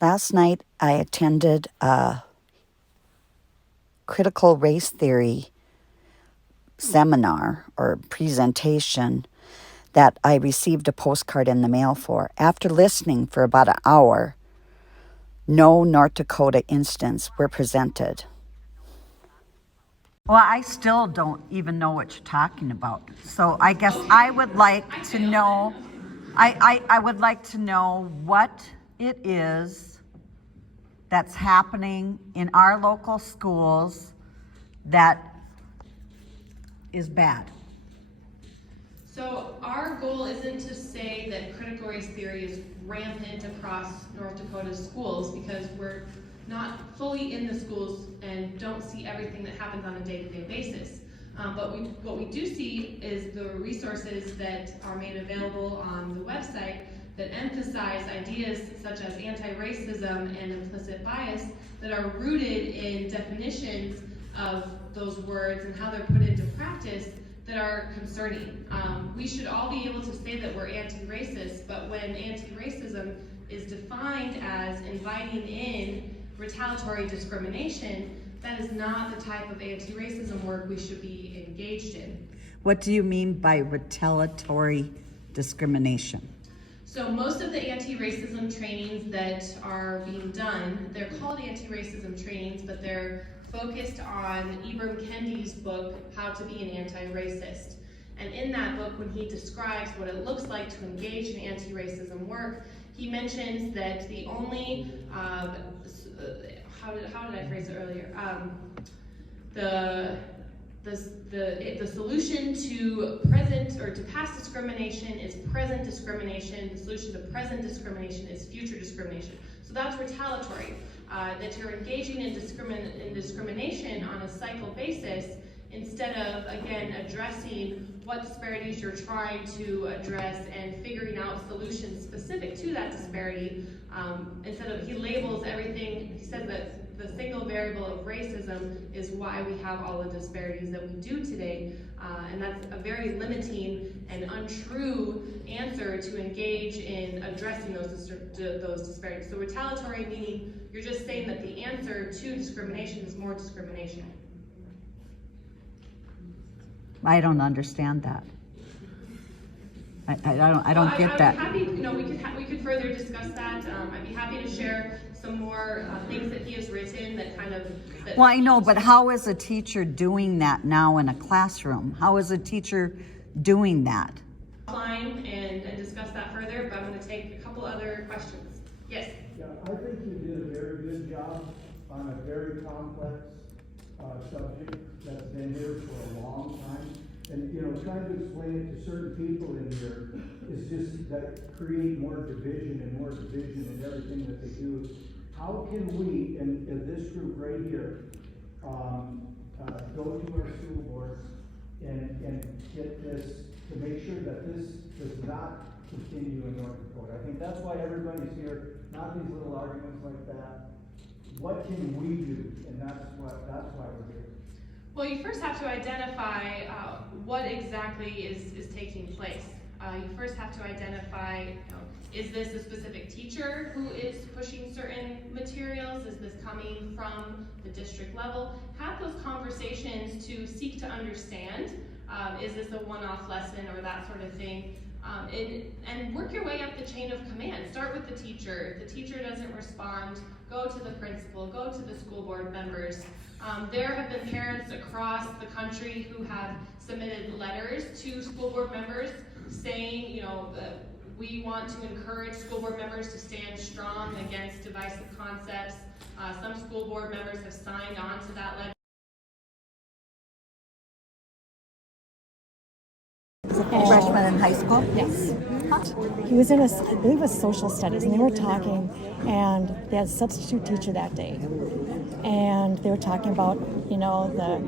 Last night I attended a critical race theory seminar or presentation that I received a postcard in the mail for. After listening for about an hour, no North Dakota incidents were presented. Well, I still don't even know what you're talking about. So I guess I would like to know, I would like to know what it is that's happening in our local schools that is bad. So our goal isn't to say that critical race theory is rampant across North Dakota's schools, because we're not fully in the schools and don't see everything that happens on a day-to-day basis. But what we do see is the resources that are made available on the website that emphasize ideas such as anti-racism and implicit bias that are rooted in definitions of those words and how they're put into practice that are concerning. We should all be able to say that we're anti-racist, but when anti-racism is defined as inviting in retaliatory discrimination, that is not the type of anti-racism work we should be engaged in. What do you mean by retaliatory discrimination? So most of the anti-racism trainings that are being done, they're called anti-racism trainings, but they're focused on Ibram Kendi's book, How to Be an Anti-Racist. And in that book, when he describes what it looks like to engage in anti-racism work, he mentions that the only, how did I phrase it earlier? The solution to present or to past discrimination is present discrimination. The solution to present discrimination is future discrimination. So that's retaliatory. That you're engaging in discrimination on a cycle basis instead of, again, addressing what disparities you're trying to address and figuring out solutions specific to that disparity. Instead of, he labels everything, he says that the single variable of racism is why we have all the disparities that we do today, and that's a very limiting and untrue answer to engage in addressing those disparities. So retaliatory meaning you're just saying that the answer to discrimination is more discrimination. I don't understand that. I don't get that. I'd be happy, we could further discuss that. I'd be happy to share some more things that he has written that kind of. Well, I know, but how is a teacher doing that now in a classroom? How is a teacher doing that? Offline and discuss that further, but I'm going to take a couple other questions. Yes? Yeah, I think you did a very good job on a very complex subject that's been here for a long time. And, trying to explain it to certain people in here is just that create more division and more division in everything that they do. How can we, in this group right here, go to our school boards and get this, to make sure that this does not continue in North Dakota? I think that's why everybody's here, not these little arguments like that. What can we do? And that's why we're here. Well, you first have to identify what exactly is taking place. You first have to identify, is this a specific teacher who is pushing certain materials? Is this coming from the district level? Have those conversations to seek to understand, is this a one-off lesson or that sort of thing? And work your way up the chain of command. Start with the teacher. If the teacher doesn't respond, go to the principal, go to the school board members. There have been parents across the country who have submitted letters to school board members saying, we want to encourage school board members to stand strong against divisive concepts. Some school board members have signed on to that letter. Freshman in high school? Yes. He was in I believe it was social studies, and they were talking, and they had a substitute teacher that day. And they were talking about, the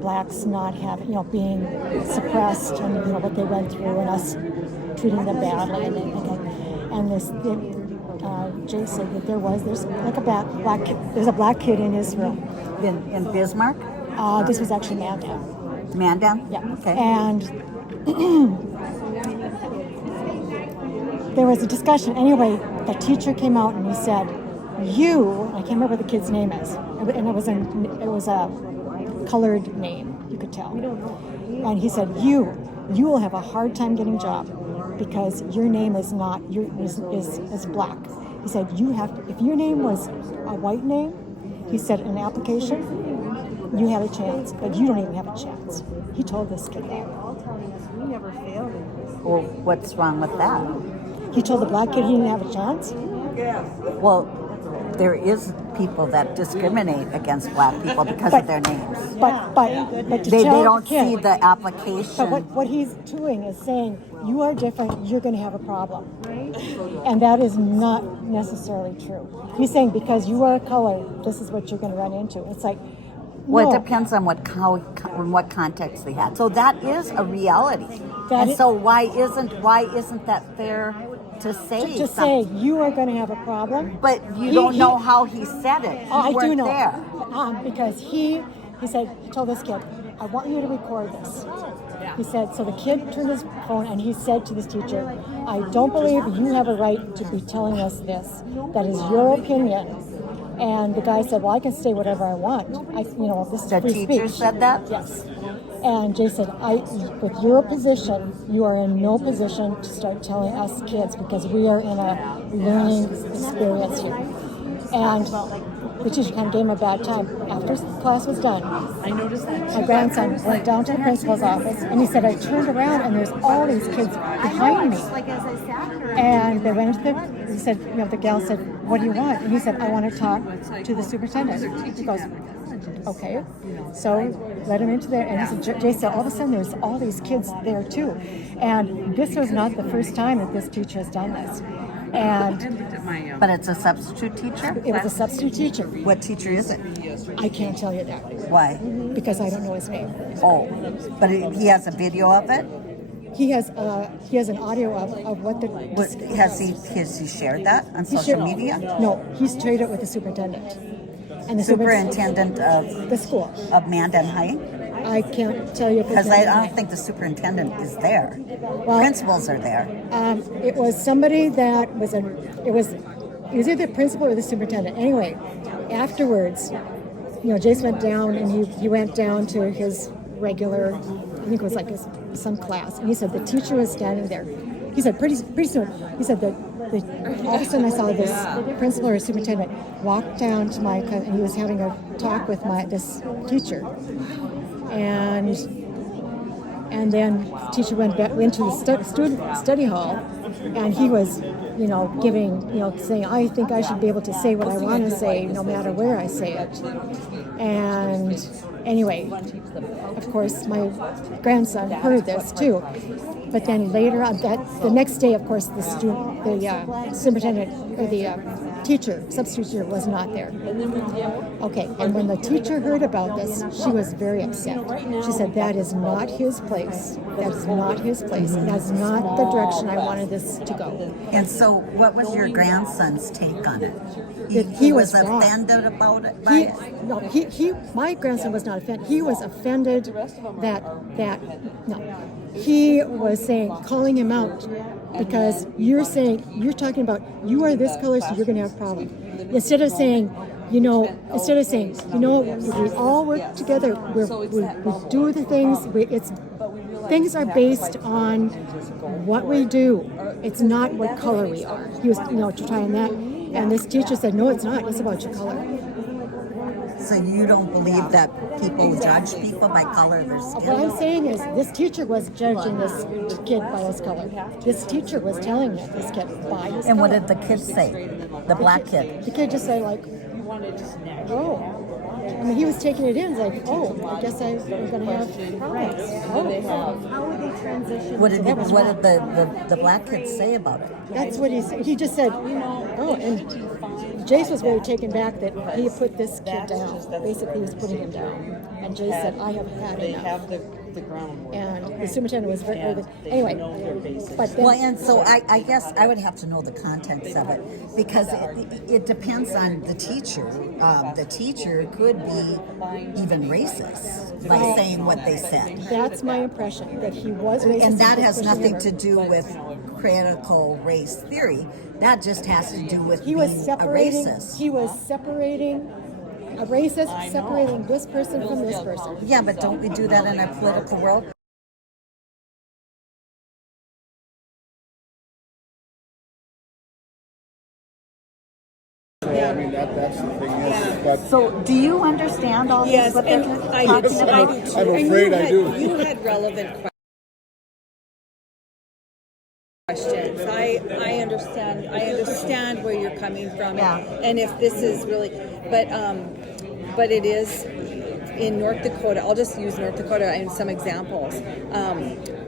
blacks not having, being suppressed and, what they went through and us treating them badly. And Jay said that there's like there's a black kid in his room. In Bismarck? This was actually Mandan. Mandan? Yeah. Okay. And there was a discussion. Anyway, the teacher came out and he said, I can't remember what the kid's name is, and it was a colored name, you could tell. And he said, you will have a hard time getting a job because your name is not, is black. He said, if your name was a white name, he said, an application, you have a chance, but you don't even have a chance. He told this kid that. Well, what's wrong with that? He told the black kid he didn't have a chance? Well, there is people that discriminate against black people because of their names. But to They tell don't the kid, see the application. But what he's doing is saying, you are different, you're going to have a problem. And that is not necessarily true. He's saying, because you are a color, this is what you're going to run into. It's like, Well, no. it depends on what context they had. So that is a reality. That So why isn't that fair to say to something? say you are going to have a problem. But you don't know how he said it. You I do weren't know. there. Because he told this kid, I want you to record this. He said, so the kid turned his phone and he said to this teacher, I don't believe you have a right to be telling us this. That is your opinion. And the guy said, well, I can say whatever I want. This is The free teacher speech. said that? Yes. And Jay said, with your position, you are in no position to start telling us kids because we are in a learning experience here. And the teacher kind of gave him a bad time. After class was done, my grandson went down to the principal's office and he said, I turned around and there's all these kids behind me. And they went into he said, the gal said, what do you want? And he said, I want to talk to the superintendent. He goes, okay. So let him into there. And he said, Jay said, all of a sudden there's all these kids there too. And this was not the first time that this teacher has done this. But it's a substitute teacher? It was a substitute teacher. What teacher is it? I can't tell you that Why? because I don't know his name. Oh, but he has a video of it? He has an audio of what the Has he shared that on he social shared- media? No, he's shared it with the superintendent. And the Superintendent of the school. Mandan High? I can't tell you if it's Because I don't think the superintendent is there. Principals are there. It was somebody that was it was either the principal or the superintendent. Anyway, afterwards, Jace went down and he went down to his regular, I think it was like some class, and he said the teacher was standing there. He said pretty soon, he said that all of a sudden I saw this principal or superintendent walk down to my class, and he was having a talk with this teacher, and then the teacher went back into the student study hall, and he was, saying, I think I should be able to say what I want to say no matter where I say it. And anyway, of course, my grandson heard this too. But then later on, the next day, of course, the superintendent or the substitute teacher was not there. Okay, and when the teacher heard about this, she was very upset. She said, that is not his place. That is not his place. That's not the direction I wanted this to go. And so what was your grandson's take on it? He was wrong. offended about it? By it? My grandson was not offended. He was offended he was calling him out because you're talking about you are this color, so you're going to have a problem. Instead of saying, we all work together. We do the things. Things are based on what we do. It's not what color we are. He was, trying that. And this teacher said, no, it's not. It's about your color. So you don't believe that people judge people by color of their skin? What I'm saying is this teacher was judging this kid by his color. This teacher was telling this kid by his color. And what did the kid say? The black kid? The kid just said oh. I mean, he was taking it in, like, oh, I guess we're going to have problems. Oh. How would they transition? What did the black kid say about it? That's what he said. He just said, oh, and Jace was very taken back that he put this kid down. Basically, he was putting him down. And Jace said, I have had enough. The groundwork. And the superintendent was very, anyway. But then, Well, and so I guess I would have to know the context of it because it depends on the teacher. The teacher could be even racist by saying what they said. that's my impression, that he was racist. And that and has pushing nothing her. to do with critical race theory. That just has to do with He was being separating. a racist. He was separating a racist, separating this person from this person. Yeah, but don't we do that in our political world? So, I mean, that's the thing is, but So, do you understand all Yes, this? What and they're I talking do too. about? I do too. I'm And afraid you I had- do. You had relevant questions. I understand where you're coming from. Yeah. And if this is really, but it is in North Dakota. I'll just use North Dakota in some examples.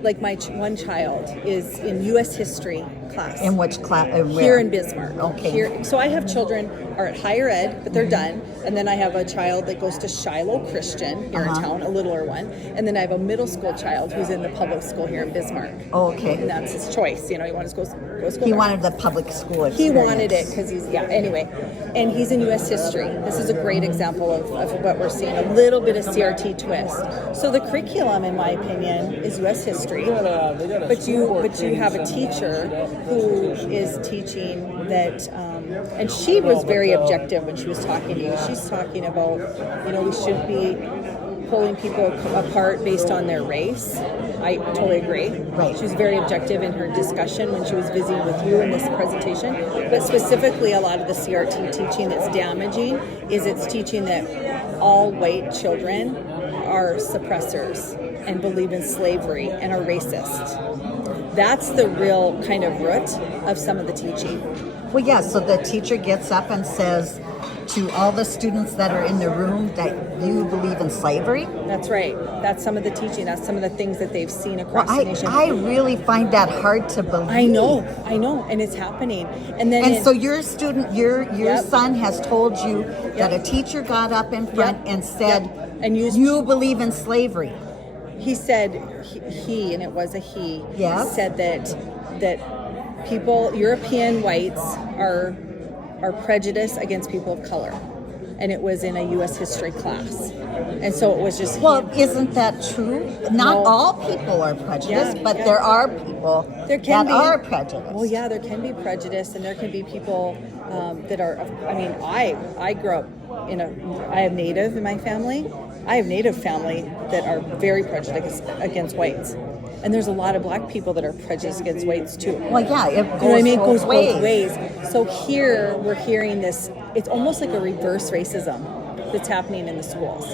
Like my one child is in U.S. history class. In which class? Here in Bismarck. Okay. Here, so I have children are at higher ed, but they're done. And then I have a child that goes to Schaible Christian here in town, a littler one. And then I have a middle school child who's in the public school here in Bismarck. Oh, okay. And that's his choice. You know, he wanted to go school. He there. wanted the public school experience. He wanted it because anyway. And he's in U.S. history. This is a great example of what we're seeing, a little bit of CRT twist. So the curriculum, in my opinion, is U.S. history. But you have a teacher who is teaching that, and she was very objective when she was talking to you. She's talking about, we shouldn't be pulling people apart based on their race. I totally agree. Right. She was very objective in her discussion when she was visiting with you in this presentation. But specifically, a lot of the CRT teaching that's damaging is it's teaching that all white children are suppressors and believe in slavery and are racist. That's the real kind of root of some of the teaching. Well, yeah, so the teacher gets up and says to all the students that are in the room that you believe in slavery. That's right. That's some of the teaching. That's some of the things that they've seen across the nation. I really find that hard to believe. I know, and it's happening. And then so your student, your Yep. son has told you that a teacher got up in front and said, and you believe in slavery. he said he, and it was a he, Yeah. said that people, European whites are prejudiced against people of color. And it was in a U.S. history class. And so it was just Well, him. isn't that true? Not No. all people are prejudiced, Yeah, but yeah. there are people that are prejudiced. Well, yeah, there can be prejudice, and there can be people that are. I mean, I grew up I have Native in my family. I have Native family that are very prejudiced against whites, and there's a lot of Black people that are prejudiced against whites too. Well, yeah, it goes, You know what I mean? It goes both both ways. So here we're hearing this. It's almost like a reverse racism that's happening in the schools,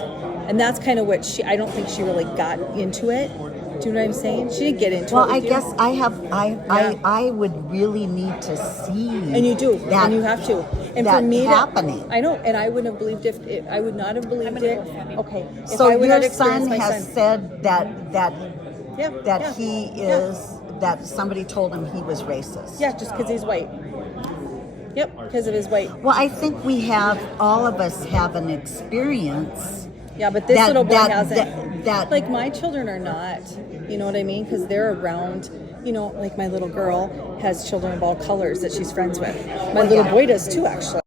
and that's kind of what I don't think she really got into it. Do you know what I'm saying? She didn't get into it. Well, with I you. guess I would really need to see. And you do, that, and you have to. And that for me, happening. I know, and I wouldn't have believed I would not have believed it. Okay, if So I would your not experience son my has son. said that Yeah, he is that somebody told him he was racist. Yeah, just because he's white. Yep, because of his white. Well, I think all of us have an experience. Yeah, but this little boy hasn't. That Like my children are not. You know what I mean? Because they're around. Like my little girl has children of all colors that she's friends with. My little boy does too, actually.